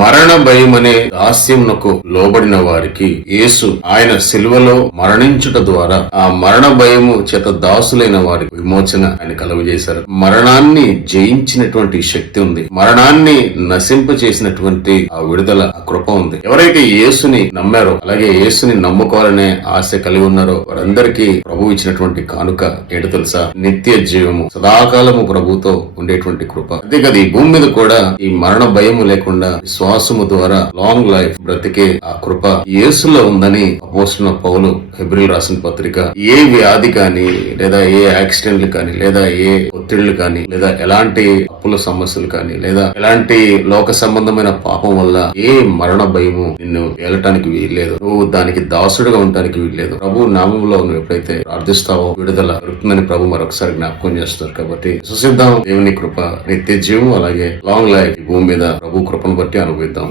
మరణ భయం అనే దాస్యమునకు లోబడిన వారికి యేసు ఆయన సిలువలో మరణించుట ద్వారా ఆ మరణ భయము చేత దాసులైన వారికి విమోచన ఆయన కలుగజేశారు. మరణాన్ని జయించినటువంటి శక్తి ఉంది. మరణాన్ని నశింప చేసినటువంటి ఆ విడుదల, ఆ కృప ఉంది. ఎవరైతే యేసుని నమ్మారో, అలాగే యేసుని నమ్ముకోవాలనే ఆశ కలిగి ఉన్నారో వారందరికీ ప్రభు ఇచ్చినటువంటి కానుక ఏంటో తెలుసా? నిత్య జీవము, సదాకాలము ప్రభుతో ఉండేటువంటి కృప. అంతేకాదు ఈ భూమి మీద కూడా ఈ మరణ భయము లేకుండా విశ్వాసము ద్వారా లాంగ్ లైఫ్ బ్రతికే ఆ కృప యేసులో ఉందని అపోస్తలుడైన పౌలు హెబ్రీయులకు రాసిన పత్రిక ఏ వ్యాధి కానీ, లేదా ఏ యాక్సిడెంట్లు కానీ, లేదా ఏ ఒత్తిళ్లు కానీ, లేదా ఎలాంటి అప్పుల సమస్యలు కానీ, లేదా ఎలాంటి లోక సంబంధమైన పాపం వల్ల ఏ మరణ భయము నిన్ను ఏలటానికి వీల్లేదు. నువ్వు దానికి దాసుడుగా ఉండటానికి వీల్లేదు. ప్రభు నామంలో నువ్వు ఎప్పుడైతే ప్రార్థిస్తావో విడుదల దొరుకుతుందని ప్రభు మరొకసారి జ్ఞాపకం చేస్తారు. కాబట్టి సుసిద్ధం దేవుని కృప, నిత్య జీవం, అలాగే లాంగ్ లైఫ్ ఈ భూమి మీద ప్రభు కృపను బట్టి అనుభవిద్దాం.